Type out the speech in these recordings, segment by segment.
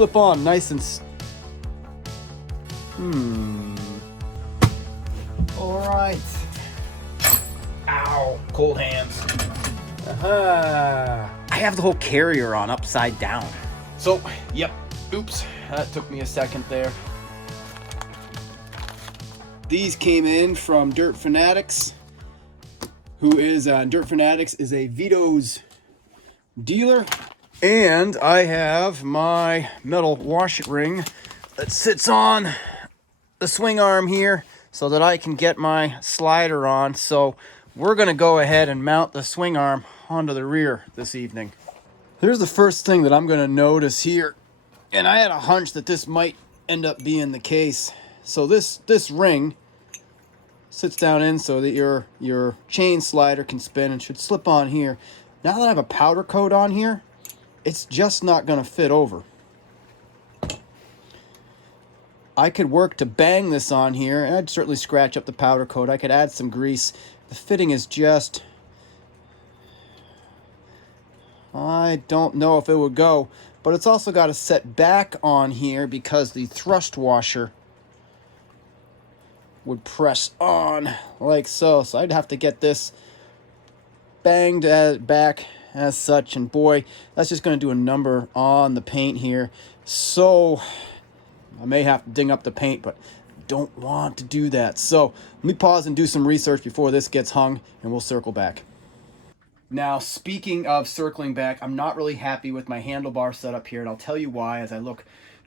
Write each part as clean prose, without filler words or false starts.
slip on nice and... All right. Ow, cold hands. Aha. I have the whole carrier on upside down. So, yep, oops, that took me a second there. These came in from Dirt Fanatics, who is, Dirt Fanatics is a Vito's dealer. And I have my metal wash ring that sits on the swing arm here so that I can get my slider on. So we're gonna go ahead and mount the swing arm onto the rear this evening. Here's the first thing that I'm gonna notice here. And I had a hunch that this might end up being the case. So this ring sits down in so that your chain slider can spin and should slip on here. Now that I have a powder coat on here, it's just not going to fit over. I could work to bang this on here, and I'd certainly scratch up the powder coat. I could add some grease. The fitting is just... I don't know if it would go, but it's also got to set back on here because the thrust washer would press on like so. So I'd have to get this banged back as such, and boy, that's just going to do a number on the paint here. So I may have to ding up the paint, but don't want to do that. So let me pause and do some research before this gets hung, and we'll circle back. Now, speaking of circling back, I'm not really happy with my handlebar setup here, and I'll tell you why as I look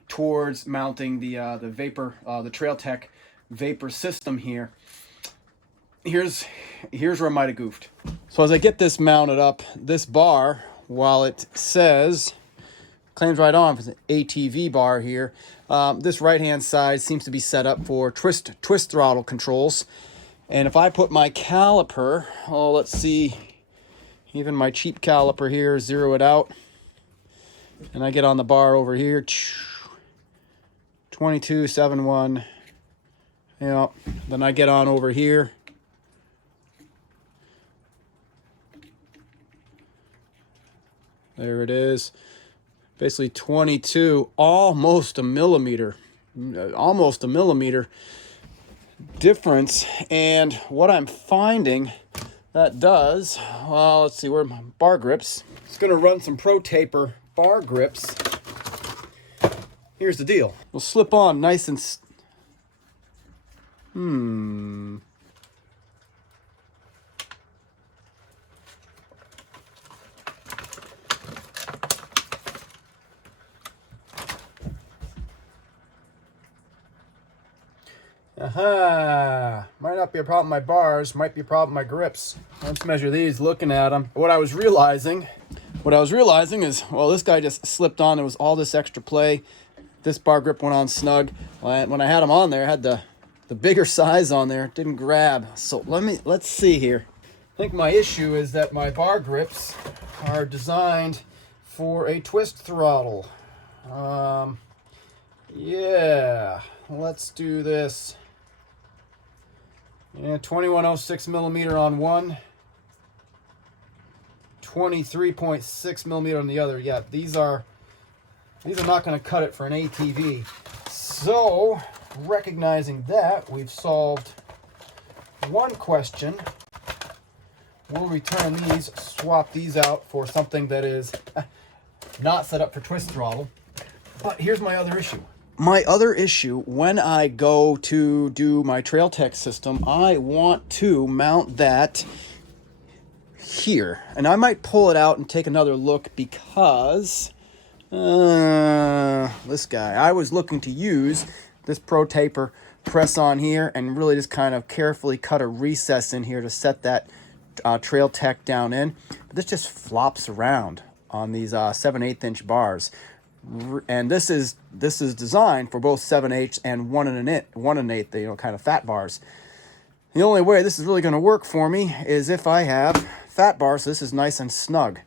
towards mounting the Vapor, the Trail Tech Vapor system here. Here's where I might have goofed. So as I get this mounted up, this bar, while it says, claims right on for the ATV bar here, this right-hand side seems to be set up for twist throttle controls. And if I put my caliper, oh, let's see, even my cheap caliper here, zero it out, and I get on the bar over here, 22.71, yeah, then I get on over here, there it is, basically 22, almost a millimeter difference. And what I'm finding that does, well, let's see, where are my bar grips? It's gonna run some Pro Taper bar grips. Here's the deal. We'll slip on nice and... Aha! Might not be a problem with my bars, might be a problem with my grips. Let's measure these, looking at them. What I was realizing is, well, this guy just slipped on. There was all this extra play. This bar grip went on snug. When I had them on there, I had the bigger size on there. It didn't grab. So let's see here. I think my issue is that my bar grips are designed for a twist throttle. Yeah, let's do this. Yeah, 2106 millimeter on one, 23.6 millimeter on the other. Yeah, these are not going to cut it for an ATV. So, recognizing that, we've solved one question. We'll return these, swap these out for something that is not set up for twist throttle. But here's my other issue. My other issue, when I go to do my Trail Tech system, I want to mount that here. And I might pull it out and take another look because this guy, I was looking to use this Pro Taper press on here and really just kind of carefully cut a recess in here to set that Trail Tech down in. But this just flops around on these 7/8 inch bars. And this is designed for both 7/8 and 1 1/8, you know, kind of fat bars. The only way this is really going to work for me is if I have fat bars, so this is nice and snug.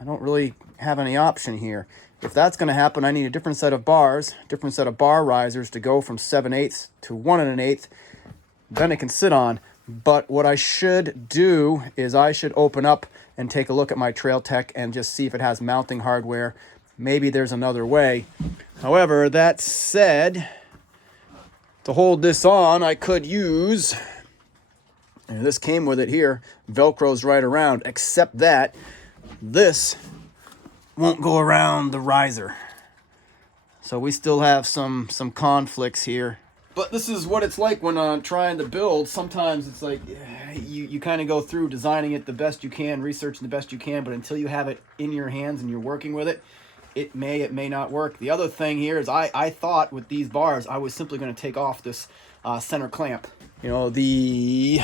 I don't really have any option here. If that's going to happen, I need a different set of bars, different set of bar risers to go from 7/8 to 1 1/8. Then it can sit on. But what I should do is I should open up and take a look at my Trail Tech and just see if it has mounting hardware. maybe there's another way. However, that said, to hold this on, I could use, and this came with it here, Velcro's right around, except that this won't go around the riser. So we still have some conflicts here. But this is what it's like when trying to build. Sometimes it's like you kind of go through designing it the best you can, researching the best you can, but until you have it in your hands and you're working with it, it may not work. The other thing here is I thought with these bars, I was simply going to take off this center clamp. You know, the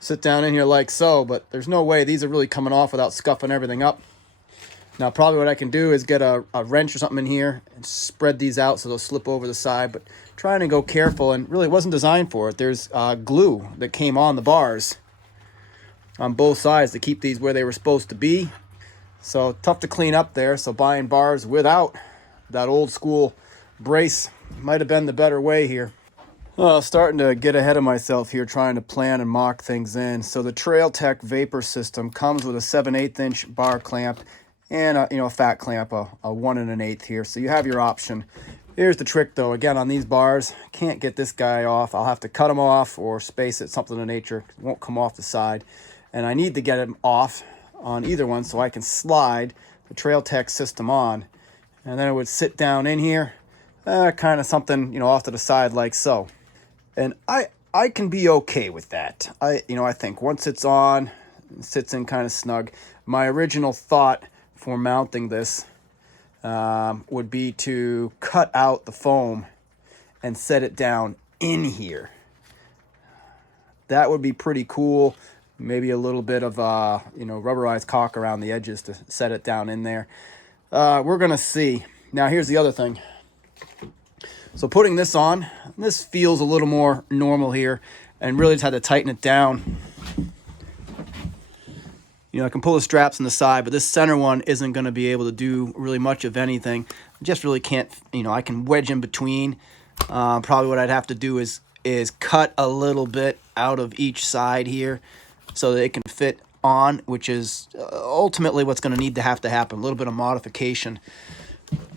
sit down in here like so, but there's no way these are really coming off without scuffing everything up. Now, probably what I can do is get a wrench or something in here and spread these out so they'll slip over the side, but trying to go careful, and really it wasn't designed for it. There's glue that came on the bars on both sides to keep these where they were supposed to be. So tough to clean up there, so buying bars without that old school brace might have been the better way here. Starting to get ahead of myself here trying to plan and mock things in. So the Trail Tech Vapor system comes with a 7/8 inch bar clamp and a fat clamp, a 1 1/8 here. So you have your option. Here's the trick though. Again, on these bars, can't get this guy off. I'll have to cut him off or space it, something of nature. It won't come off the side. And I need to get him off on either one so I can slide the Trail Tech system on. And then it would sit down in here, kind of something, off to the side like so. And I can be okay with that. I think once it's on, it sits in kind of snug. My original thought for mounting this would be to cut out the foam and set it down in here. That would be pretty cool. Maybe a little bit of rubberized caulk around the edges to set it down in there. We're gonna see. Now here's the other thing. So putting this on, this feels a little more normal here, and really just had to tighten it down. I can pull the straps on the side, but this center one isn't going to be able to do really much of anything. I just really can't, I can wedge in between. Probably what I'd have to do is cut a little bit out of each side here so that it can fit on, which is ultimately what's going to need to happen, a little bit of modification.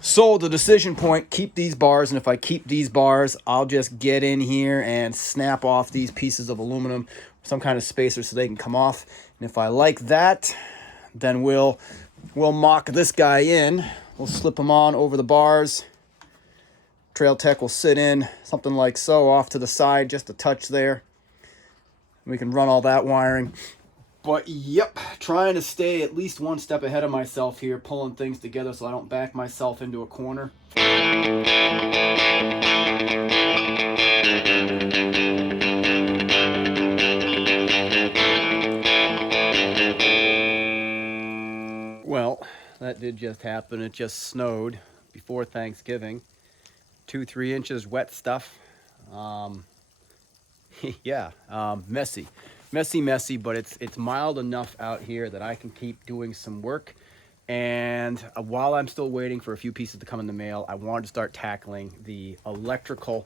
So the decision point, keep these bars, and if I keep these bars, I'll just get in here and snap off these pieces of aluminum, some kind of spacer so they can come off. And if I like that, then we'll mock this guy in. We'll slip him on over the bars. Trail Tech will sit in something like so, off to the side, just a touch there. We can run all that wiring. But yep, trying to stay at least one step ahead of myself here, pulling things together so I don't back myself into a corner. Well, that did just happen. It just snowed before Thanksgiving. 2-3 inches wet stuff. Messy, but it's mild enough out here that I can keep doing some work. And while I'm still waiting for a few pieces to come in the mail, I wanted to start tackling the electrical.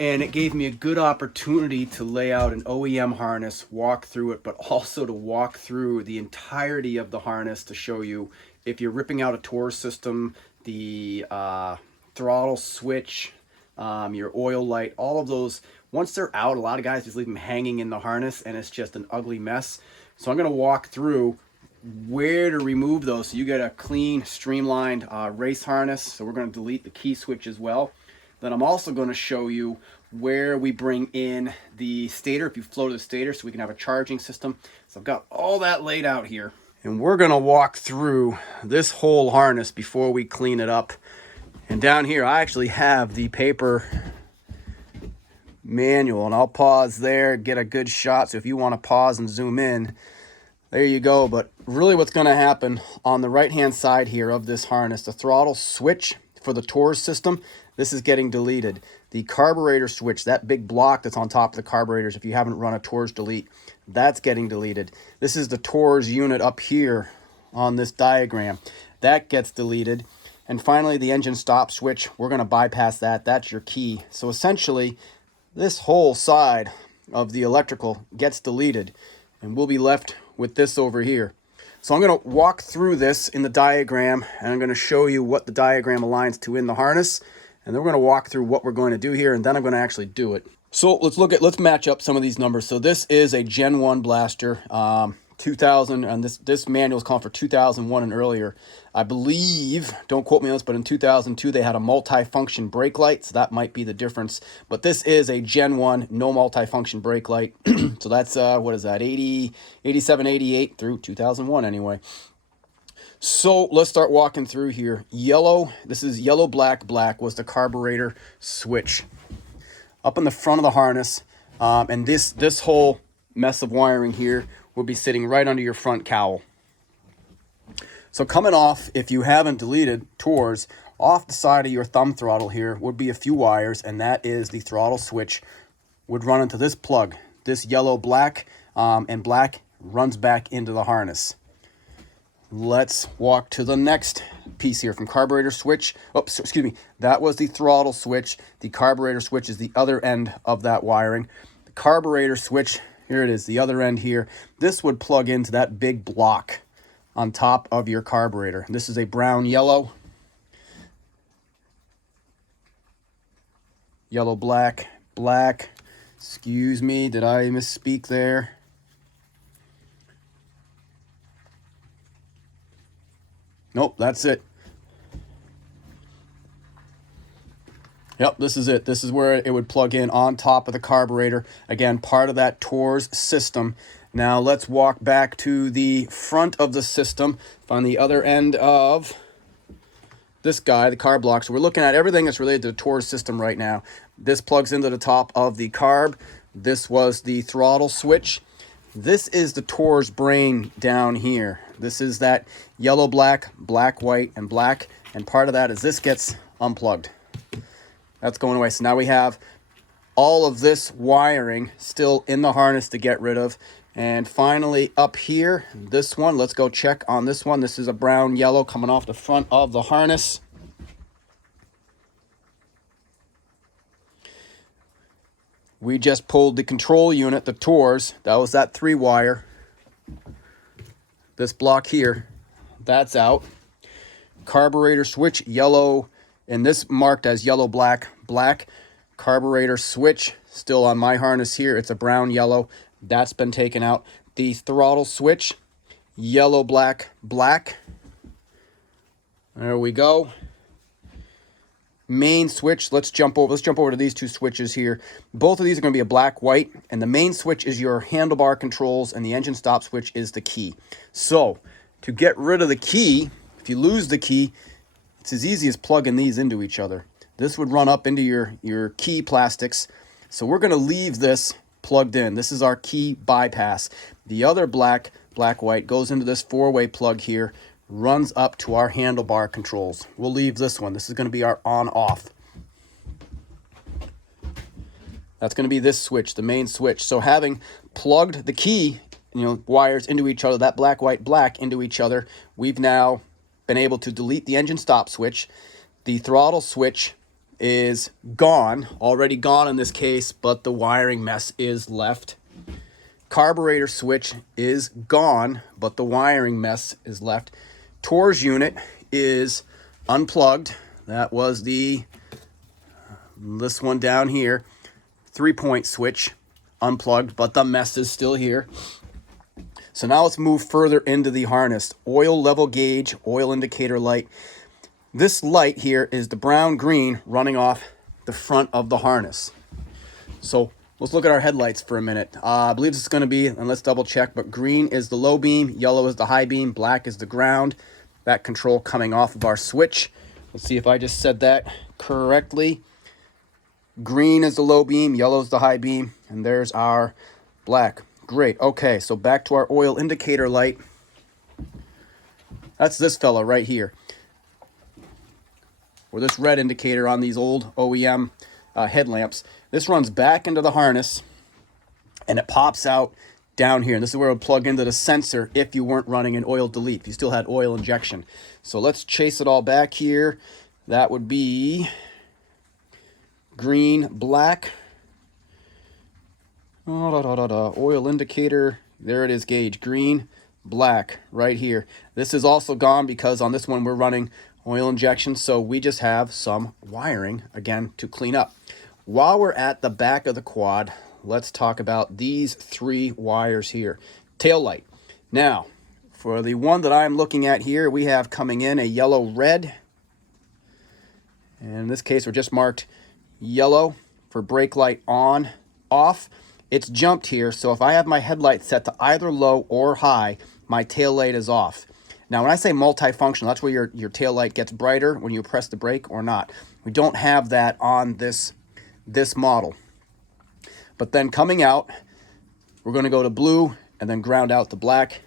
And it gave me a good opportunity to lay out an OEM harness, walk through it, but also to walk through the entirety of the harness to show you if you're ripping out a Torr system, the throttle switch, your oil light, all of those. Once they're out, a lot of guys just leave them hanging in the harness and it's just an ugly mess. So I'm going to walk through where to remove those so you get a clean, streamlined race harness. So we're going to delete the key switch as well. Then I'm also going to show you where we bring in the stator, if you flow to the stator, so we can have a charging system. So I've got all that laid out here. And we're going to walk through this whole harness before we clean it up. And down here, I actually have the paper manual, and I'll pause there, get a good shot. So if you want to pause and zoom in, there you go. But really what's going to happen on the right-hand side here of this harness, the throttle switch for the Torr system, this is getting deleted. The carburetor switch, that big block that's on top of the carburetors, if you haven't run a Torr's delete, that's getting deleted. This is the Torr's unit up here on this diagram. That gets deleted. And finally, the engine stop switch, we're going to bypass that. That's your key. So essentially, this whole side of the electrical gets deleted, and we'll be left with this over here. So I'm going to walk through this in the diagram, and I'm going to show you what the diagram aligns to in the harness. And then we're going to walk through what we're going to do here, and then I'm going to actually do it. So let's match up some of these numbers. So this is a Gen 1 Blaster, 2000, and this manual is calling for 2001 and earlier. I believe, don't quote me on this, but in 2002 they had a multi-function brake light, so that might be the difference. But this is a Gen 1, no multi-function brake light. So that's, what is that, 80, 87, 88 through 2001 anyway. So let's start walking through here. Yellow, this is yellow, black, black was the carburetor switch. Up in the front of the harness, and this whole mess of wiring here will be sitting right under your front cowl. So coming off, if you haven't deleted tours, off the side of your thumb throttle here would be a few wires, and that is the throttle switch would run into this plug. This yellow, black, and black runs back into the harness. Let's walk to the next piece here from carburetor switch. Oops, excuse me. That was the throttle switch. The carburetor switch is the other end of that wiring. The carburetor switch, here it is, the other end here. This would plug into that big block on top of your carburetor. This is a brown yellow. Yellow, black, black. Excuse me, did I misspeak there? Nope, that's it. Yep, this is it. This is where it would plug in on top of the carburetor. Again, part of that TORS system. Now let's walk back to the front of the system on the other end of this guy, the carb block. So we're looking at everything that's related to the TORS system right now. This plugs into the top of the carb. This was the throttle switch. This is the TORS brain down here. This is that yellow, black, black, white, and black. And part of that is this gets unplugged. That's going away. So now we have all of this wiring still in the harness to get rid of. And finally up here, this one, let's go check on this one. This is a brown yellow coming off the front of the harness. We just pulled the control unit, the TORS. That was that 3-wire. This block here, that's out. Carburetor switch, yellow, and this marked as yellow, black, black. Carburetor switch, still on my harness here. It's a brown, yellow. That's been taken out. The throttle switch, yellow, black, black. There we go. Main switch, let's jump over to these two switches here. Both of these are going to be a black, white, and the main switch is your handlebar controls, and the engine stop switch is the key. So to get rid of the key, if you lose the key, it's as easy as plugging these into each other. This would run up into your key plastics. So we're going to leave this plugged in. This is our key bypass. The other black, black, white goes into this 4-way plug here, runs up to our handlebar controls. We'll leave this one. This is going to be our on-off. That's going to be this switch, the main switch. So having plugged the key, wires into each other, that black, white, black into each other, we've now been able to delete the engine stop switch. The throttle switch is gone, already gone in this case, but the wiring mess is left. Carburetor switch is gone, but the wiring mess is left. TORS unit is unplugged. That was this one down here. 3-point switch, unplugged, but the mess is still here. So now let's move further into the harness. Oil level gauge, oil indicator light. This light here is the brown green running off the front of the harness. So let's look at our headlights for a minute. I believe this is going to be, and let's double check, but green is the low beam, yellow is the high beam, black is the ground. That control coming off of our switch. Let's see if I just said that correctly. Green is the low beam, yellow is the high beam, and there's our black. Great. Okay, so back to our oil indicator light. That's this fella right here. Or this red indicator on these old OEM headlamps. This runs back into the harness, and it pops out down here. And this is where it would plug into the sensor if you weren't running an oil delete, if you still had oil injection. So let's chase it all back here. That would be green, black. Oil indicator. There it is, gauge. Green, black right here. This is also gone because on this one we're running oil injection, so we just have some wiring again to clean up. While we're at the back of the quad, let's talk about these 3 wires here. Tail light. Now, for the one that I'm looking at here, we have coming in a yellow red. And in this case, we're just marked yellow for brake light on, off. It's jumped here, so if I have my headlight set to either low or high, my tail light is off. Now, when I say multifunctional, that's where your tail light gets brighter when you press the brake or not. We don't have that on this model. But then coming out, we're going to go to blue and then ground out the black.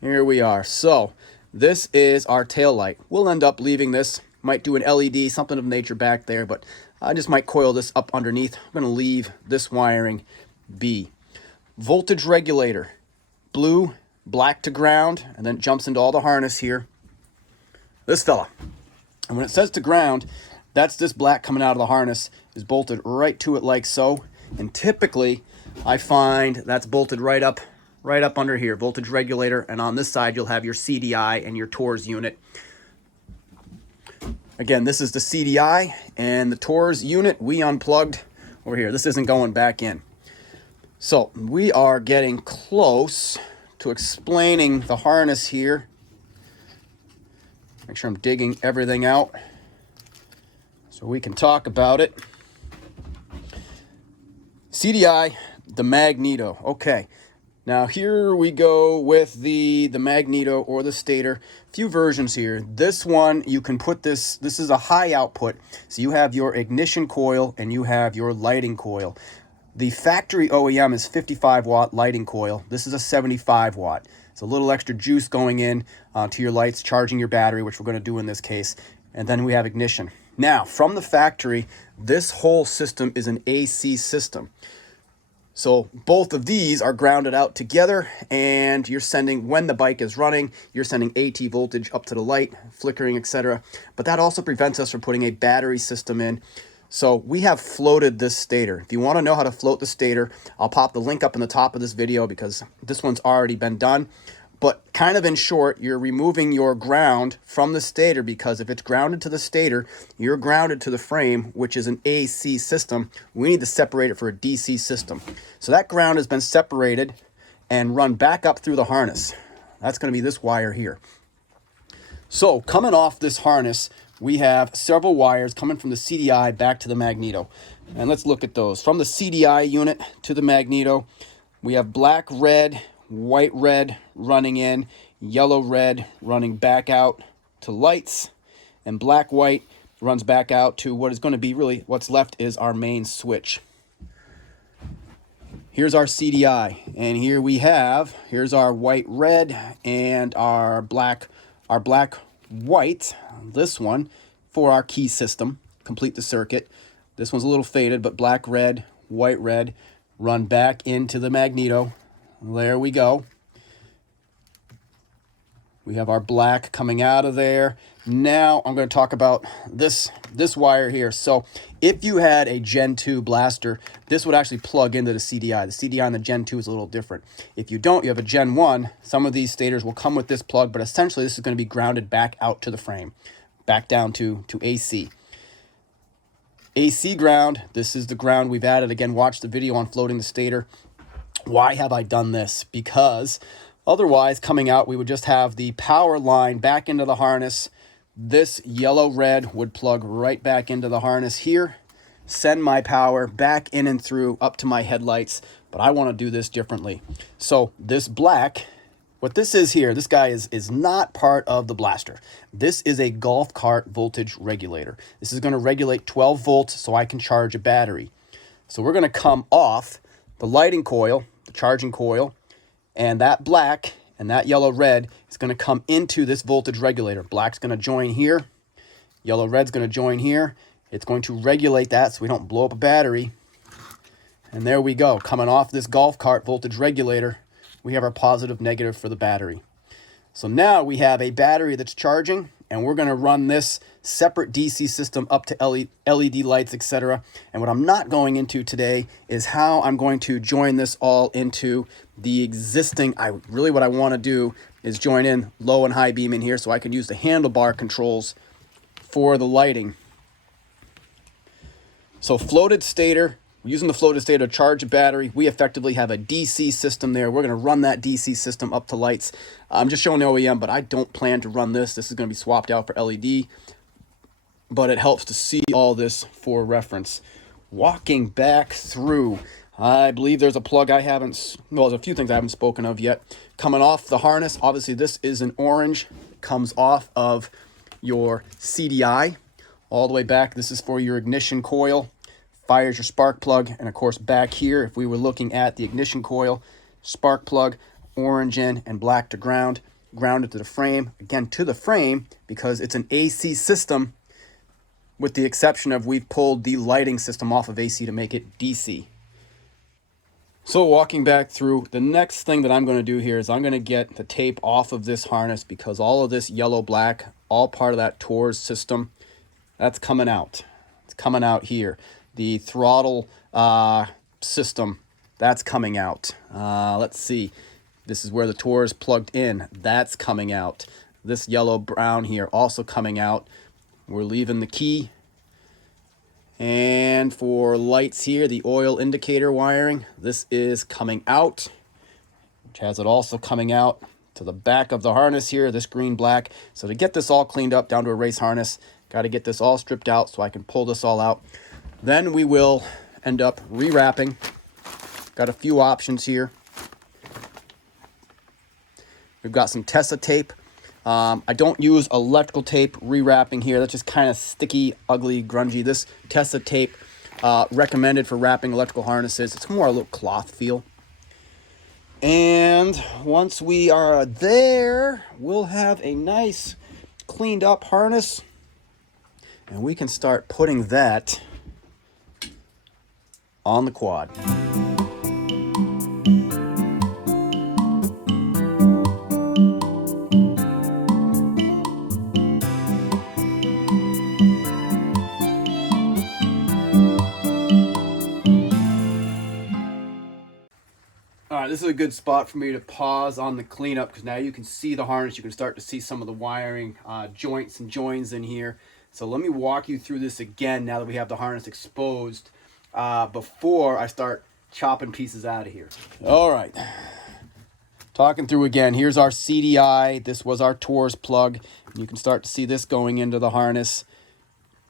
Here we are. So this is our tail light. We'll end up leaving this. Might do an LED, something of nature back there, but I just might coil this up underneath. I'm going to leave this wiring be. Voltage regulator. Blue, black to ground, and then it jumps into all the harness here. This fella. And when it says to ground, that's this black coming out of the harness is bolted right to it like so. And typically, I find that's bolted right up under here, voltage regulator. And on this side, you'll have your CDI and your TORS unit. Again, this is the CDI and the TORS unit we unplugged over here. This isn't going back in. So we are getting close to explaining the harness here. Make sure I'm digging everything out so we can talk about it. CDI, the magneto. Okay, now here we go with the magneto or the stator. Few versions here. This one, you can put this is a high output. So you have your ignition coil and you have your lighting coil. The factory OEM is 55 watt lighting coil. This is a 75 watt. It's a little extra juice going in to your lights, charging your battery, which we're going to do in this case. And then we have ignition. Now, from the factory, this whole system is an AC system. So both of these are grounded out together, and you're sending, when the bike is running, you're sending AT voltage up to the light, flickering, etc. But that also prevents us from putting a battery system in. So we have floated this stator. If you want to know how to float the stator, I'll pop the link up in the top of this video because this one's already been done. But kind of in short, you're removing your ground from the stator because if it's grounded to the stator, you're grounded to the frame, which is an AC system. We need to separate it for a DC system. So that ground has been separated and run back up through the harness. That's going to be this wire here. So coming off this harness, we have several wires coming from the CDI back to the magneto. And let's look at those. From the CDI unit to the magneto, we have black, red, white, red running in, yellow, red running back out to lights, and black, white runs back out to what is going to be really what's left is our main switch. Here's our CDI, and here's our white, red, and our black, white, this one for our key system, complete the circuit. This one's a little faded, but black, red, white, red run back into the magneto. There we go. We have our black coming out of there. Now I'm going to talk about this wire here. So if you had a Gen 2 Blaster, this would actually plug into the CDI. The CDI on the Gen 2 is a little different. If you don't, you have a Gen 1, some of these stators will come with this plug, but essentially this is going to be grounded back out to the frame, back down to AC. AC ground, this is the ground we've added. Again, watch the video on floating the stator. Why have I done this? Because otherwise, coming out, we would just have the power line back into the harness. This yellow-red would plug right back into the harness here, send my power back in and through up to my headlights, but I want to do this differently. So this black, what this is here, this guy is not part of the Blaster. This is a golf cart voltage regulator. This is going to regulate 12 volts so I can charge a battery. So we're going to come off the lighting coil, the charging coil, and that black and that yellow-red is going to come into this voltage regulator. Black's going to join here. Yellow-red's going to join here. It's going to regulate that so we don't blow up a battery. And there we go. Coming off this golf cart voltage regulator, we have our positive, negative for the battery. So now we have a battery that's charging and we're going to run this separate DC system up to LED lights, etc. And what I'm not going into today is how I'm going to join this all into the existing. What I want to do is join in low and high beam in here so I can use the handlebar controls for the lighting. So floated stator, using the floated stator to charge a battery, we effectively have a DC system there. We're going to run that DC system up to lights. I'm just showing the OEM, but I don't plan to run this. This is going to be swapped out for LED, but it helps to see all this for reference. Walking back through, I believe there's a plug there's a few things I haven't spoken of yet. Coming off the harness, obviously this is an orange, comes off of your CDI all the way back. This is for your ignition coil. Fires your spark plug, and of course back here, if we were looking at the ignition coil, spark plug, orange in and black to ground, grounded to the frame, again to the frame because it's an AC system, with the exception of we've pulled the lighting system off of AC to make it DC. So walking back through, the next thing that I'm going to do here is I'm going to get the tape off of this harness because all of this yellow black, all part of that TORS system, that's coming out. It's coming out here. The throttle system, that's coming out. Let's see. This is where the TORS plugged in. That's coming out. This yellow brown here also coming out. We're leaving the key. And for lights here, the oil indicator wiring, this is coming out, which has it also coming out to the back of the harness here, this green black. So to get this all cleaned up down to a race harness, got to get this all stripped out so I can pull this all out. Then we will end up rewrapping. Got a few options here. We've got some Tessa tape. I don't use electrical tape rewrapping here. That's just kind of sticky, ugly, grungy. This Tessa tape, recommended for wrapping electrical harnesses. It's more a little cloth feel. And once we are there, we'll have a nice cleaned up harness. And we can start putting that on the quad. All right, this is a good spot for me to pause on the cleanup because now you can see the harness. You can start to see some of the wiring, joints and joins in here. So let me walk you through this again now that we have the harness exposed, before I start chopping pieces out of here. All right, talking through again. Here's our CDI. This was our TORS plug. You can start to see this going into the harness.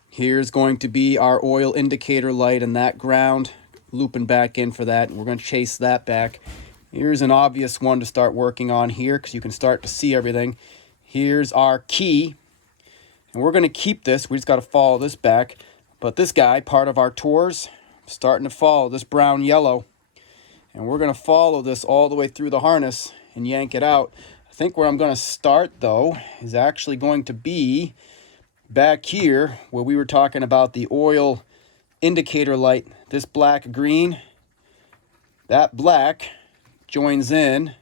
Here's going to be our oil indicator light and that ground, looping back in for that. And we're going to chase that back. Here's an obvious one to start working on here because you can start to see everything. Here's our key. And we're going to keep this. We just got to follow this back. But this guy, part of our TORS, starting to follow this brown yellow. And we're going to follow this all the way through the harness and yank it out. I think where I'm going to start, though, is actually going to be back here where we were talking about the oil indicator light. This black green, that black joins in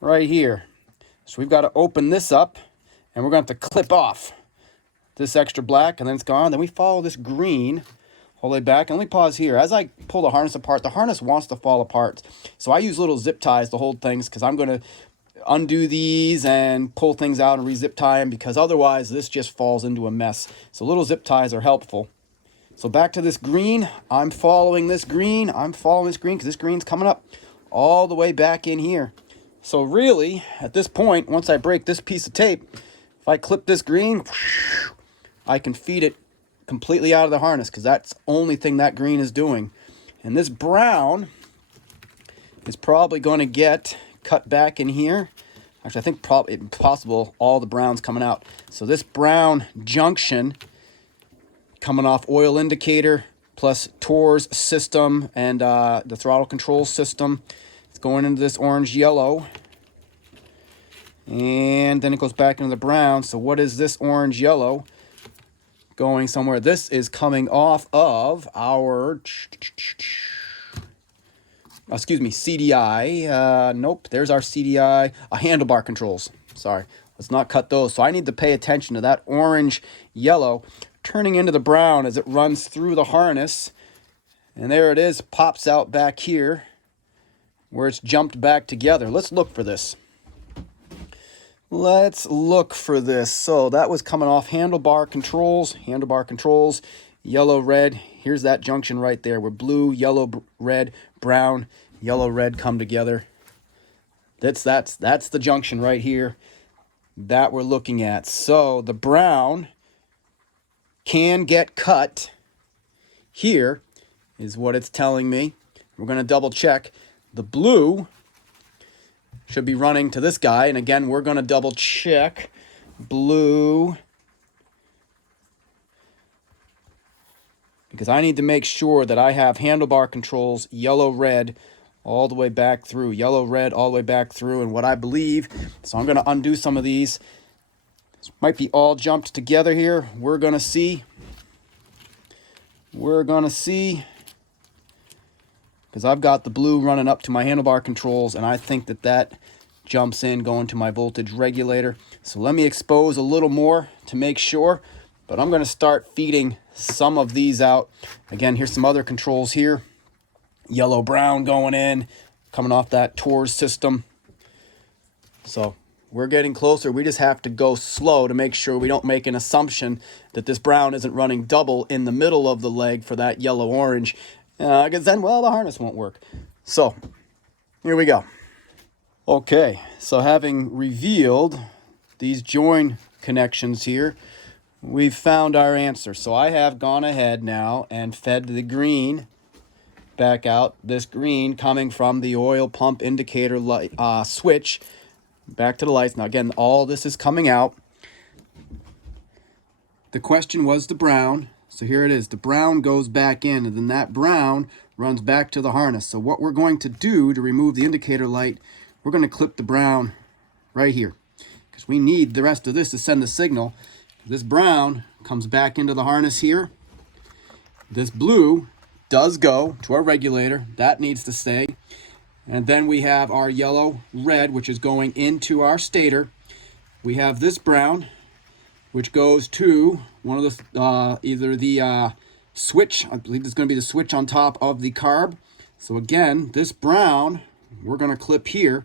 right here. So we've got to open this up and we're going to have to clip off this extra black and then it's gone. Then we follow this green all the way back. And let me pause here. As I pull the harness apart, the harness wants to fall apart. So I use little zip ties to hold things because I'm going to undo these and pull things out and re-zip tie them because otherwise this just falls into a mess. So little zip ties are helpful. So back to this green. I'm following this green. Because this green's coming up all the way back in here. So really, at this point, once I break this piece of tape, if I clip this green, I can feed it completely out of the harness because that's the only thing that green is doing. And this brown is probably going to get cut back in here. Actually, I think probably possible all the brown's coming out. So this brown junction coming off oil indicator plus TORS system and the throttle control system. It's going into this orange yellow. And then it goes back into the brown. So what is this orange yellow going somewhere? This is coming off of our CDI. Nope, there's our CDI. Handlebar controls. Sorry, Let's not cut those. So I need to pay attention to that orange yellow turning into the brown as it runs through the harness. And there it is, pops out back here where it's jumped back together. Let's look for this. Let's look for this. So that was coming off handlebar controls, yellow, red. Here's that junction right there where blue, yellow, red, brown, yellow, red come together. That's the junction right here that we're looking at. So the brown can get cut here is what it's telling me. We're going to double check. The blue should be running to this guy. And again, we're going to double check. Blue. Because I need to make sure that I have handlebar controls, yellow, red, all the way back through. Yellow, red, all the way back through. And what I believe, so I'm going to undo some of these. This might be all jumped together here. We're going to see. We're going to see. Because I've got the blue running up to my handlebar controls, and I think that jumps in going to my voltage regulator. So let me expose a little more to make sure, but I'm going to start feeding some of these out. Again, here's some other controls here. Yellow, brown going in, coming off that Tors system. So we're getting closer. We just have to go slow to make sure we don't make an assumption that this brown isn't running double in the middle of the leg for that yellow-orange. Because then, well, the harness won't work. So, here we go. Okay, so having revealed these join connections here, we've found our answer. So I have gone ahead now and fed the green back out. This green coming from the oil pump indicator light switch back to the lights. Now, again, all this is coming out. The question was the brown. So here it is. The brown goes back in, and then that brown runs back to the harness. So what we're going to do to remove the indicator light, we're going to clip the brown right here, because we need the rest of this to send the signal. This brown comes back into the harness here. This blue does go to our regulator. That needs to stay. And then we have our yellow, red, which is going into our stator. We have this brown, which goes to one of the, either the switch, I believe it's going to be the switch on top of the carb. So again, this brown, we're going to clip here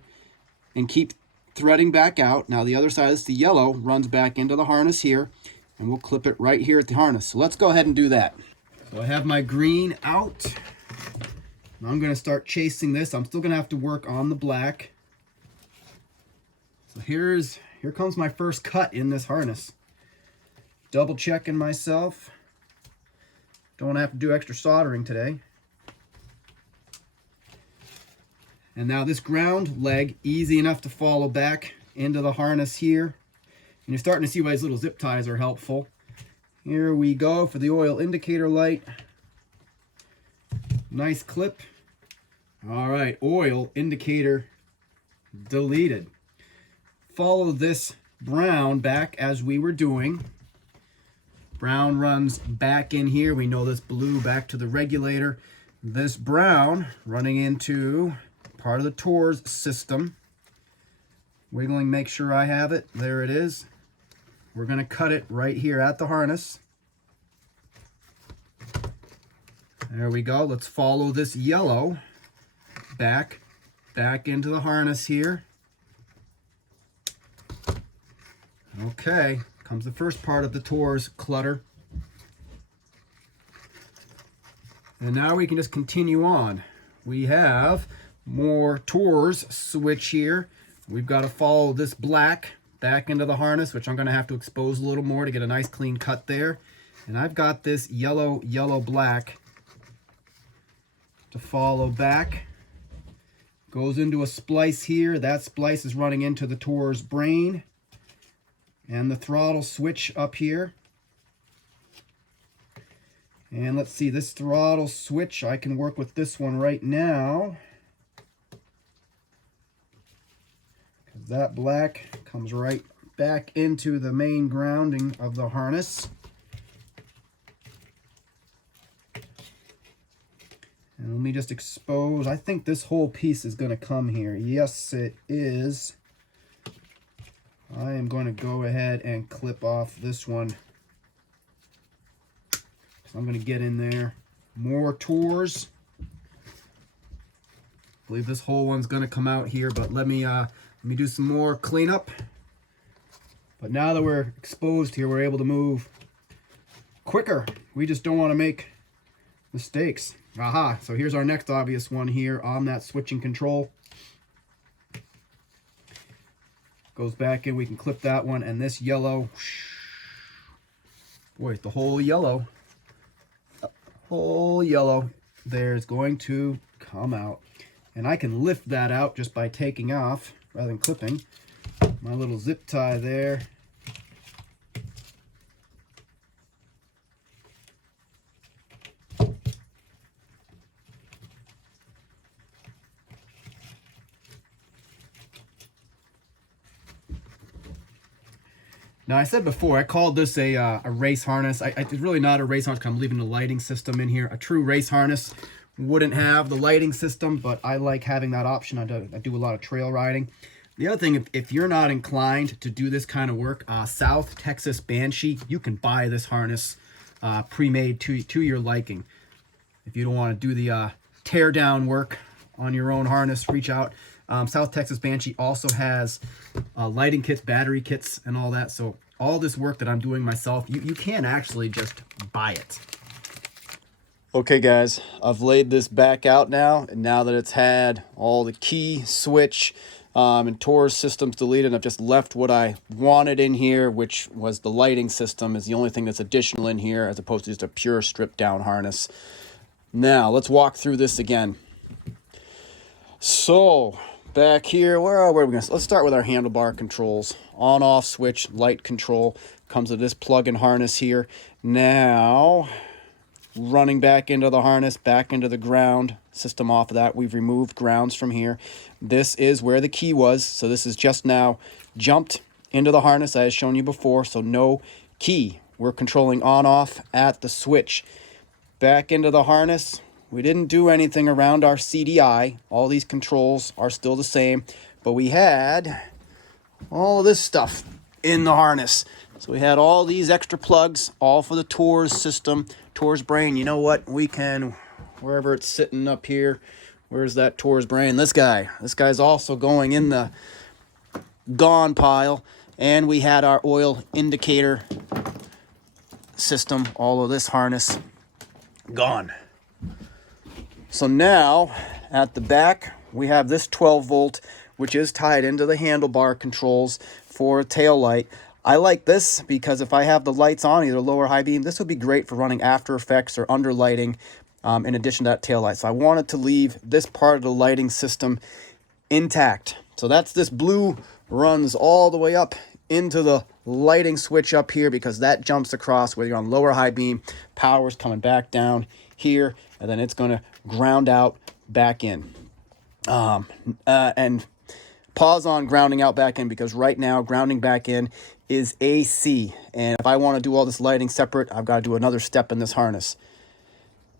and keep threading back out. Now the other side, is the yellow, runs back into the harness here, and we'll clip it right here at the harness. So let's go ahead and do that. So I have my green out. Now I'm going to start chasing this. I'm still going to have to work on the black. So here comes my first cut in this harness. Double checking myself. Don't want to have to do extra soldering today. And now this ground leg, easy enough to follow back into the harness here. And you're starting to see why these little zip ties are helpful. Here we go for the oil indicator light. Nice clip. All right, oil indicator deleted. Follow this brown back as we were doing. Brown runs back in here. We know this blue back to the regulator. This brown running into part of the Tors system. Wiggling, make sure I have it. There it is. We're going to cut it right here at the harness. There we go. Let's follow this yellow back into the harness here. Okay. Comes the first part of the Tors clutter. And now we can just continue on. We have more Tors switch here. We've got to follow this black back into the harness, which I'm going to have to expose a little more to get a nice clean cut there. And I've got this yellow, black to follow back. Goes into a splice here. That splice is running into the Tors brain. And the throttle switch up here. And let's see, this throttle switch, I can work with this one right now. That black comes right back into the main grounding of the harness. And let me just expose, I think this whole piece is going to come here. Yes, it is. I am going to go ahead and clip off this one. So I'm going to get in there. More tours. I believe this whole one's going to come out here, but let me do some more cleanup. But now that we're exposed here, we're able to move quicker. We just don't want to make mistakes. Aha, so here's our next obvious one here on that switching control. Goes back in, we can clip that one, and this yellow, boy, the whole yellow there's going to come out. And I can lift that out just by taking off rather than clipping. My little zip tie there. Now, I said before, I called this a race harness. It's really not a race harness because I'm leaving the lighting system in here. A true race harness wouldn't have the lighting system, but I like having that option. I do a lot of trail riding. The other thing, if you're not inclined to do this kind of work, South Texas Banshee, you can buy this harness pre-made to your liking. If you don't want to do the tear down work on your own harness, reach out. South Texas Banshee also has lighting kits, battery kits, and all that. So all this work that I'm doing myself, you can actually just buy it. Okay, guys, I've laid this back out now, and now that it's had all the key, switch, and Tor's systems deleted, I've just left what I wanted in here, which was the lighting system is the only thing that's additional in here, as opposed to just a pure stripped down harness. Now, let's walk through this again. So, back here, where are we going to? Let's start with our handlebar controls. On-off switch, light control, comes with this plug-in harness here. Now, running back into the harness, back into the ground system off of that. We've removed grounds from here. This is where the key was, so this is just now jumped into the harness I had shown you before, so no key. We're controlling on-off at the switch. Back into the harness. We didn't do anything around our CDI. All these controls are still the same, but we had all of this stuff in the harness. So we had all these extra plugs, all for the Tor's system, Tor's brain. You know what? We can, wherever it's sitting up here, where's that Tor's brain? This guy's also going in the gone pile. And we had our oil indicator system, all of this harness gone. So now, at the back, we have this 12 volt, which is tied into the handlebar controls for a tail light. I like this because if I have the lights on, either low or high beam, this would be great for running After Effects or under lighting in addition to that tail light. So I wanted to leave this part of the lighting system intact. So that's this blue runs all the way up into the lighting switch up here because that jumps across whether you're on low or high beam. Power's coming back down here, and then it's going to ground out back in. And pause on grounding out back in because right now grounding back in is AC. And if I want to do all this lighting separate, I've got to do another step in this harness.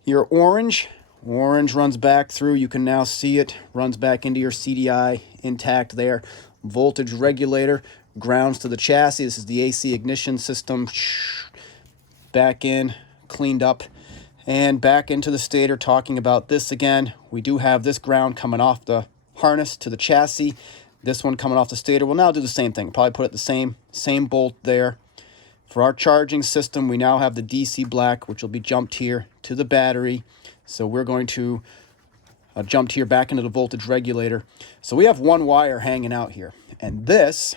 Your orange runs back through. You can now see it. Runs back into your CDI intact there. Voltage regulator grounds to the chassis. This is the AC ignition system. Back in, cleaned up. And back into the stator, talking about this again. We do have this ground coming off the harness to the chassis. This one coming off the stator. We'll now do the same thing. Probably put it the same bolt there. For our charging system, we now have the DC black, which will be jumped here to the battery. So we're going to jump here back into the voltage regulator. So we have one wire hanging out here. And this,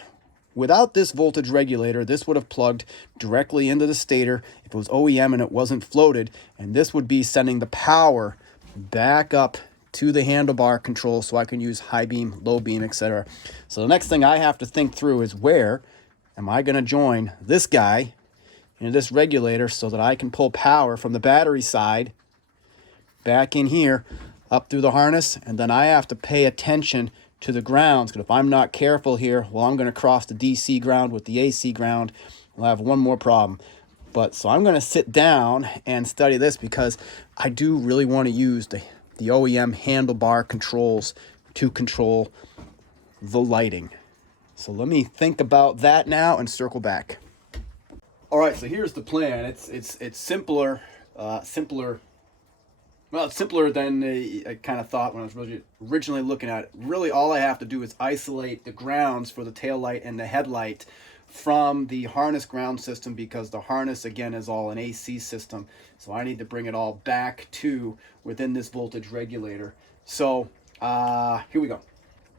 without this voltage regulator, this would have plugged directly into the stator if it was OEM and it wasn't floated. And this would be sending the power back up to the handlebar control so I can use high beam, low beam, etc. So the next thing I have to think through is where am I going to join this guy into this regulator so that I can pull power from the battery side back in here up through the harness, and then I have to pay attention to the grounds, because if I'm not careful here, well, I'm going to cross the DC ground with the AC ground. We'll have one more problem. But so I'm going to sit down and study this because I do really want to use the OEM handlebar controls to control the lighting. So let me think about that now and circle back. All right, so here's the plan. It's simpler, simpler. Well, it's simpler than I kind of thought when I was originally looking at it. Really, all I have to do is isolate the grounds for the tail light and the headlight from the harness ground system, because the harness, again, is all an AC system. So I need to bring it all back to within this voltage regulator. So here we go.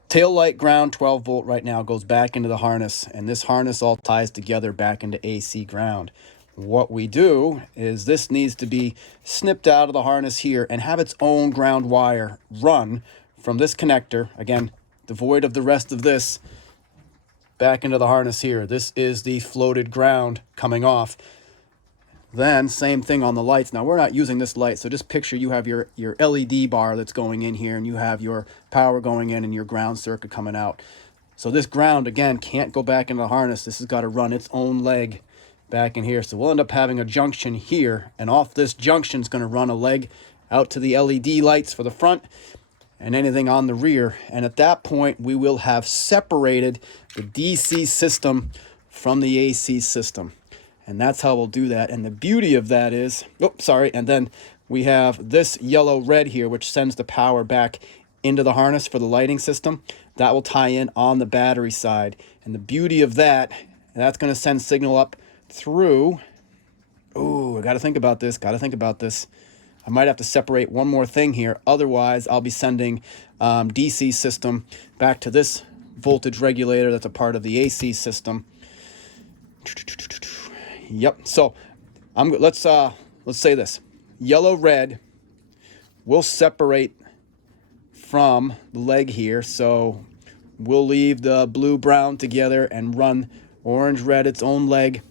Tail light ground 12 volt right now goes back into the harness, and this harness all ties together back into AC ground. What we do is this needs to be snipped out of the harness here and have its own ground wire run from this connector, again, devoid of the rest of this, back into the harness here. This is the floated ground coming off. Then same thing on the lights. Now we're not using this light, so just picture you have your LED bar that's going in here, and you have your power going in and your ground circuit coming out. So this ground, again, can't go back into the harness. This has got to run its own leg back in here. So we'll end up having a junction here, and off this junction is going to run a leg out to the LED lights for the front and anything on the rear. And at that point, we will have separated the DC system from the AC system. And that's how we'll do that. And the beauty of that is, and then we have this yellow red here, which sends the power back into the harness for the lighting system. That will tie in on the battery side. And the beauty of that, that's going to send signal up through. Oh, I got to think about this. I might have to separate one more thing here. Otherwise, I'll be sending DC system back to this voltage regulator that's a part of the AC system. Yep. So let's say this. Yellow red will separate from the leg here. So we'll leave the blue brown together and run orange red its own leg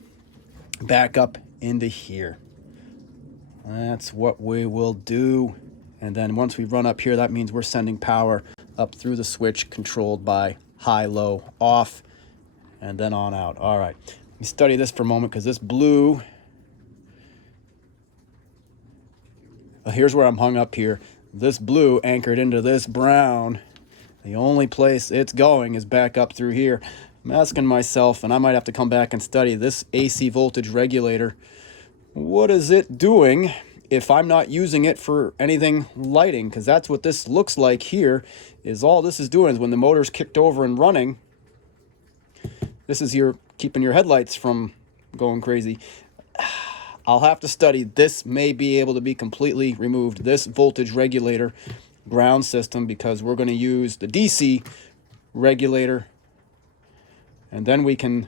back up into here. That's what we will do. And then once we run up here, that means we're sending power up through the switch controlled by high, low, off, and then on out. All right, let me study this for a moment, because this blue, here's where I'm hung up here. This blue anchored into this brown. The only place it's going is back up through here. I'm asking myself, and I might have to come back and study this AC voltage regulator. What is it doing if I'm not using it for anything lighting? Because that's what this looks like here, is all this is doing is when the motor's kicked over and running, this is keeping your headlights from going crazy. I'll have to study. This may be able to be completely removed, this voltage regulator ground system, because we're going to use the DC regulator. And then we can,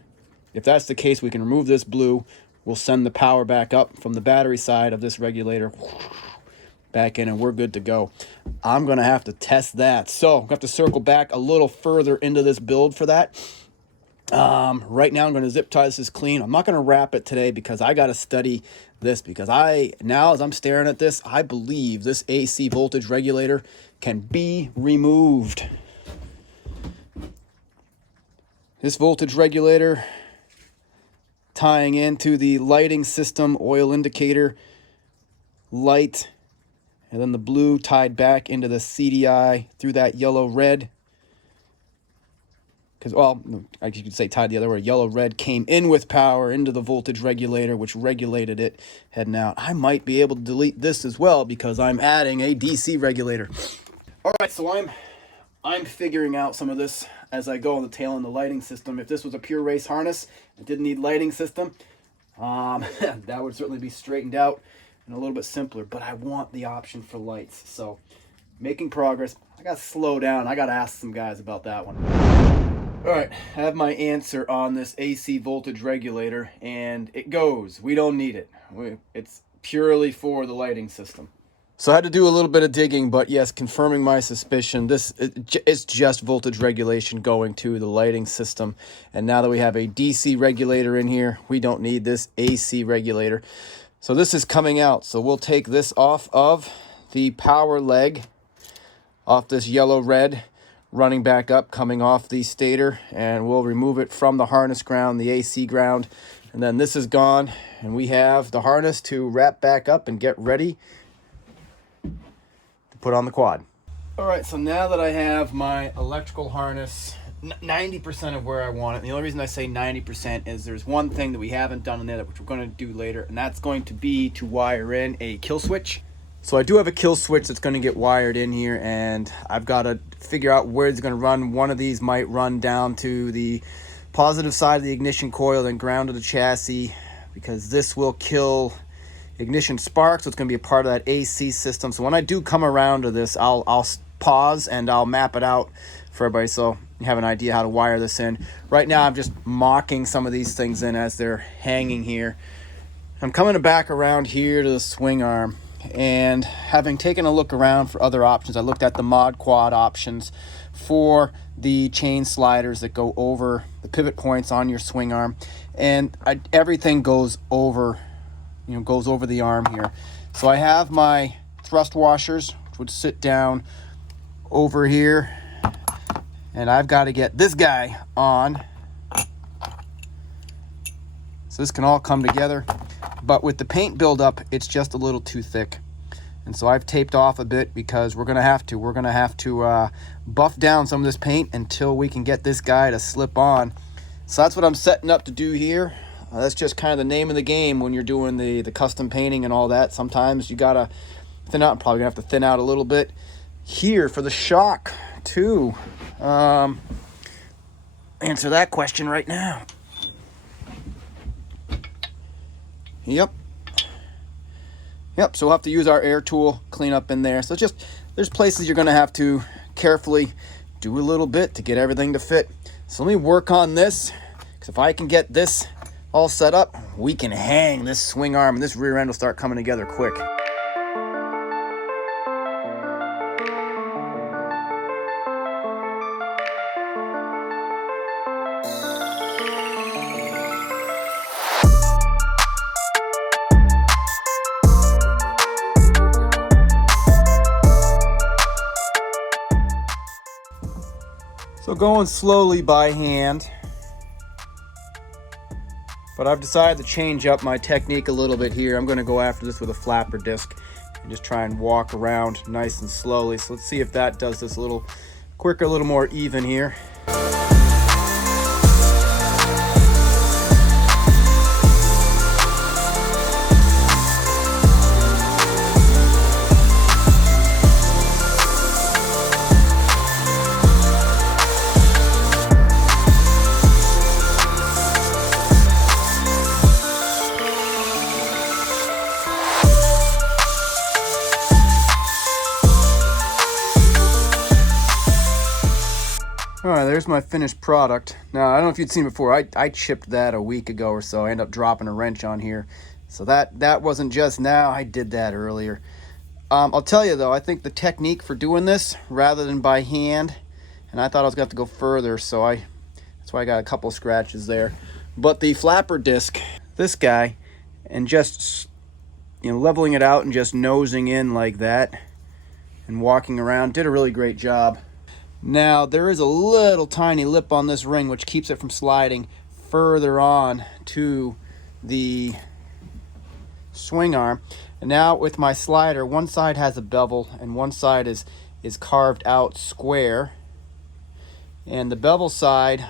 if that's the case, we can remove this blue. We'll send the power back up from the battery side of this regulator back in, and we're good to go. I'm going to have to test that. So I'm going to have to circle back a little further into this build for that. Right now I'm going to zip tie this clean. I'm not going to wrap it today because I got to study this, because now as I'm staring at this, I believe this AC voltage regulator can be removed. This voltage regulator tying into the lighting system, oil indicator, light, and then the blue tied back into the CDI through that yellow red. Because, well, I could say tied the other way. Yellow red came in with power into the voltage regulator, which regulated it heading out. I might be able to delete this as well, because I'm adding a DC regulator. All right, so I'm figuring out some of this as I go on the tail and the lighting system. If this was a pure race harness, it didn't need lighting system, that would certainly be straightened out and a little bit simpler, but I want the option for lights. So making progress. I got to slow down. I got to ask some guys about that one. All right, I have my answer on this AC voltage regulator, and it goes. We don't need it. It's purely for the lighting system. So I had to do a little bit of digging, but yes, confirming my suspicion, it's just voltage regulation going to the lighting system. And now that we have a DC regulator in here, we don't need this AC regulator. So this is coming out. So we'll take this off of the power leg, off this yellow-red, running back up, coming off the stator, and we'll remove it from the harness ground, the AC ground. And then this is gone, and we have the harness to wrap back up and get ready put on the quad. All right, so now that I have my electrical harness 90% of where I want it. And the only reason I say 90% is there's one thing that we haven't done in there, which we're going to do later, and that's going to be to wire in a kill switch. So I do have a kill switch that's going to get wired in here, and I've got to figure out where it's going to run. One of these might run down to the positive side of the ignition coil, then ground to the chassis, because this will kill ignition spark, so it's going to be a part of that AC system. So when I do come around to this, I'll pause and I'll map it out for everybody so you have an idea how to wire this in. Right now I'm just mocking some of these things in as they're hanging here. I'm coming back around here to the swing arm, and having taken a look around for other options, I looked at the mod quad options for the chain sliders that go over the pivot points on your swing arm, and everything goes over, goes over the arm here. So I have my thrust washers, which would sit down over here, and I've got to get this guy on so this can all come together. But with the paint buildup, it's just a little too thick, and so I've taped off a bit because we're gonna have to buff down some of this paint until we can get this guy to slip on. So that's what I'm setting up to do here. That's just kind of the name of the game when you're doing the custom painting and all that. Sometimes you gotta thin out. I'm probably gonna have to thin out a little bit here for the shock too. Answer that question right now. Yep, so we'll have to use our air tool, clean up in there. So there's places you're gonna have to carefully do a little bit to get everything to fit. So let me work on this, because if I can get this all set up, we can hang this swing arm and this rear end will start coming together quick. So going slowly by hand, but I've decided to change up my technique a little bit here. I'm going to go after this with a flapper disc and just try and walk around nice and slowly. So let's see if that does this a little quicker, a little more even here. Alright, there's my finished product. Now, I don't know if you'd seen before, I chipped that a week ago or so. I ended up dropping a wrench on here. So that wasn't just now, I did that earlier. I'll tell you though, I think the technique for doing this, rather than by hand, and I thought I was going to have to go further, so that's why I got a couple scratches there. But the flapper disc, this guy, and just leveling it out and just nosing in like that and walking around, did a really great job. Now, there is a little tiny lip on this ring which keeps it from sliding further on to the swing arm. And now with my slider, one side has a bevel and one side is carved out square. And the bevel side,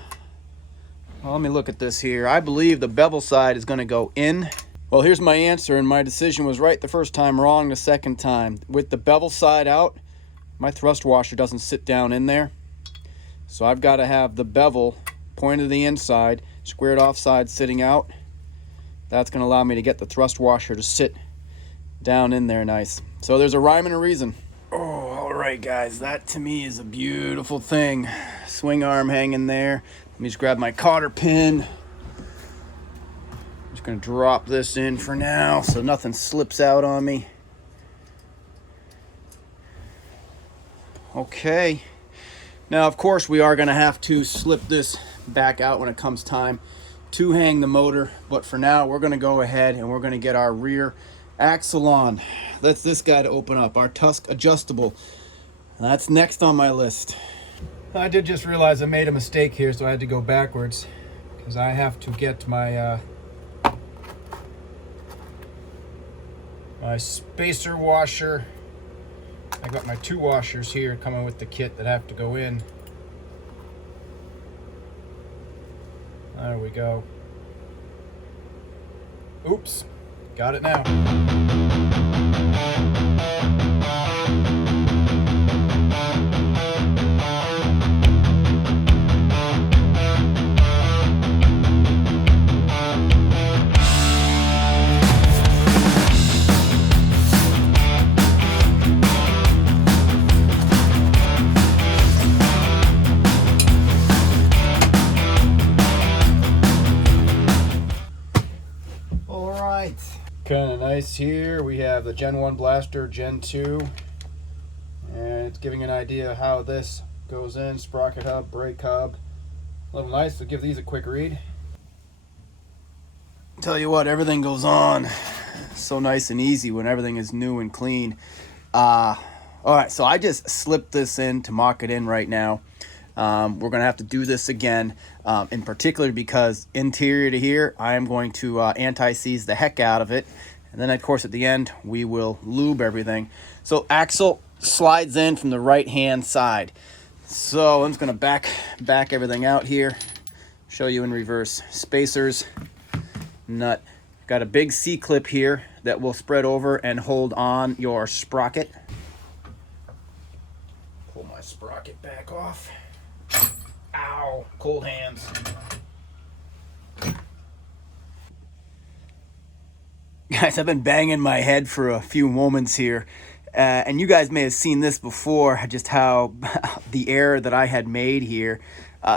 well, let me look at this here. I believe the bevel side is going to go in. Well, here's my answer, and my decision was right the first time, wrong the second time. With the bevel side out, my thrust washer doesn't sit down in there, so I've got to have the bevel pointed to the inside, squared off side sitting out. That's going to allow me to get the thrust washer to sit down in there nice. So there's a rhyme and a reason. Oh, all right, guys, that to me is a beautiful thing. Swing arm hanging there. Let me just grab my cotter pin. Just going to drop this in for now so nothing slips out on me. Okay, now of course we are going to have to slip this back out when it comes time to hang the motor, but for now we're going to go ahead and we're going to get our rear axle on. That's this guy to open up, our Tusk Adjustable. That's next on my list. I did just realize I made a mistake here, so I had to go backwards because I have to get my my spacer washer. I got my two washers here coming with the kit that have to go in. There we go. Oops, got it now. Kind of nice here. We have the Gen 1 Blaster, Gen 2, and it's giving an idea how this goes in. Sprocket hub, brake hub. A little nice. We'll give these a quick read. Tell you what, everything goes on so nice and easy when everything is new and clean. All right, so I just slipped this in to mock it in right now. We're going to have to do this again, in particular because interior to here, I am going to anti-seize the heck out of it. And then, of course, at the end, we will lube everything. So axle slides in from the right-hand side. So I'm just going to back everything out here, show you in reverse. Spacers, nut. Got a big C-clip here that will spread over and hold on your sprocket. Pull my sprocket back off. Ow, cold hands. Guys, I've been banging my head for a few moments here, and you guys may have seen this before, just how the error that I had made here.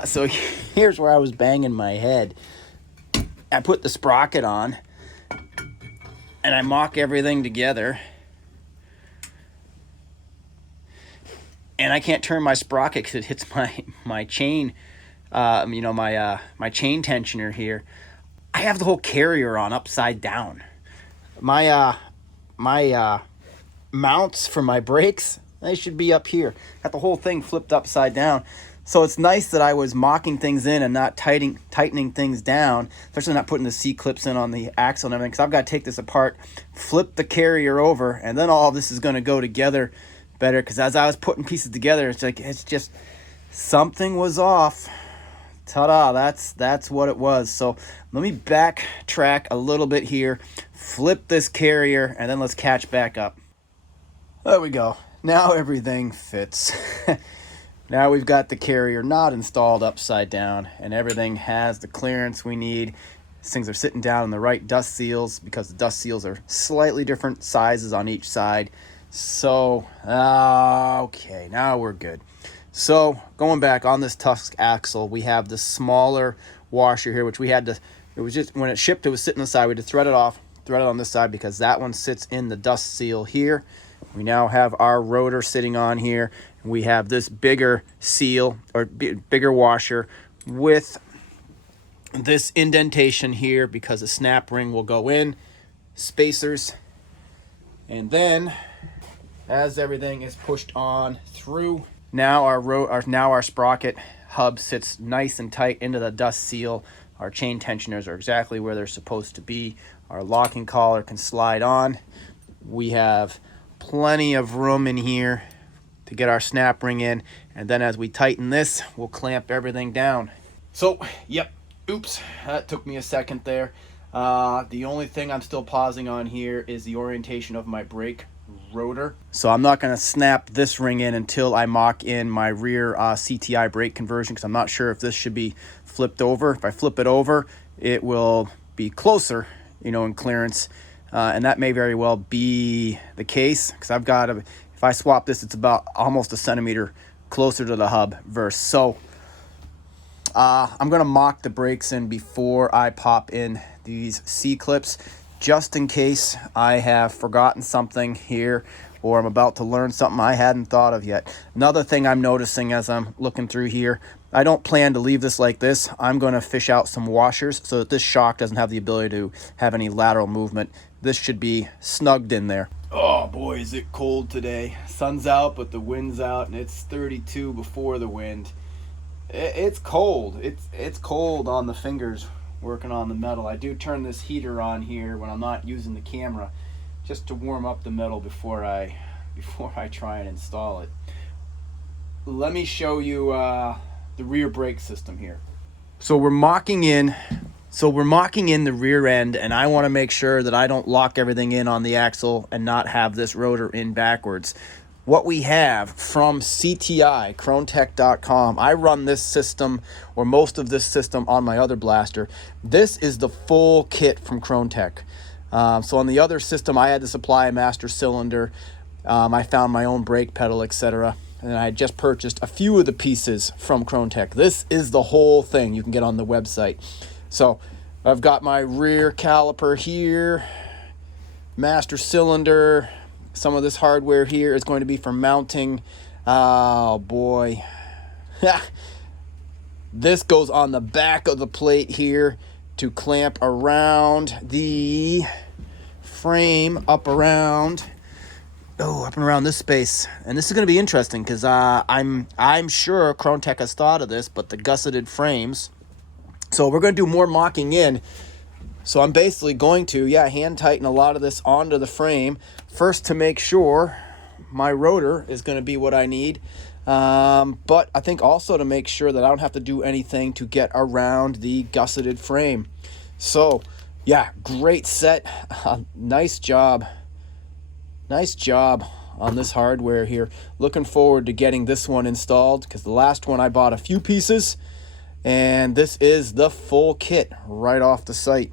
So here's where I was banging my head. I put the sprocket on, and I mock everything together. And I can't turn my sprocket because it hits my chain, my chain tensioner here. I have the whole carrier on upside down. My mounts for my brakes, they should be up here. Got the whole thing flipped upside down. So it's nice that I was mocking things in and not tightening things down, especially not putting the C-clips in on the axle and everything, because I've got to take this apart, flip the carrier over, and then all this is going to go together better. Because as I was putting pieces together, it's just something was off. Ta-da, that's what it was. So let me backtrack a little bit here, flip this carrier, and then let's catch back up. There we go. Now everything fits. Now we've got the carrier not installed upside down, and everything has the clearance we need. These things are sitting down in the right dust seals because the dust seals are slightly different sizes on each side. So, okay, now we're good. So, going back on this Tusk axle, we have the smaller washer here, which we had to, it was just, when it shipped, it was sitting on the side. We had to thread it off, thread it on this side because that one sits in the dust seal here. We now have our rotor sitting on here. We have this bigger seal, or bigger washer with this indentation here because the snap ring will go in, spacers, and then as everything is pushed on through, now our sprocket hub sits nice and tight into the dust seal. Our chain tensioners are exactly where they're supposed to be. Our locking collar can slide on. We have plenty of room in here to get our snap ring in, and then as we tighten this, we'll clamp everything down. So, yep, oops, that took me a second there. The only thing I'm still pausing on here is the orientation of my brake rotor. So I'm not going to snap this ring in until I mock in my rear CTI brake conversion, because I'm not sure if this should be flipped over. If I flip it over, it will be closer, in clearance, and that may very well be the case, because I've got a, if I swap this, it's about almost a centimeter closer to the hub verse. So I'm going to mock the brakes in before I pop in these C-clips, just in case I have forgotten something here or I'm about to learn something I hadn't thought of yet. Another thing I'm noticing as I'm looking through here, I don't plan to leave this like this. I'm going to fish out some washers so that this shock doesn't have the ability to have any lateral movement. This should be snugged in there. Oh boy, is it cold today. Sun's out, but the wind's out, and it's 32 before the wind. It's cold. It's cold on the fingers working on the metal. I do turn this heater on here when I'm not using the camera, just to warm up the metal before I try and install it. Let me show you the rear brake system here. So we're mocking in the rear end, and I want to make sure that I don't lock everything in on the axle and not have this rotor in backwards. What we have from CTI, ChroneTech.com, I run this system, or most of this system, on my other blaster. This is the full kit from ChroneTech. So on the other system, I had to supply a master cylinder. I found my own brake pedal, etc. And I had just purchased a few of the pieces from ChroneTech. This is the whole thing you can get on the website. So I've got my rear caliper here, master cylinder. Some of this hardware here is going to be for mounting. Oh boy. This goes on the back of the plate here to clamp around the frame, up and around this space. And this is going to be interesting because I'm sure ChroneTech has thought of this, but the gusseted frames. So we're going to do more mocking in. So I'm basically going to, hand tighten a lot of this onto the frame. First, to make sure my rotor is going to be what I need. But I think also to make sure that I don't have to do anything to get around the gusseted frame. So, great set. Nice job. Nice job on this hardware here. Looking forward to getting this one installed, because the last one I bought a few pieces, and this is the full kit right off the site.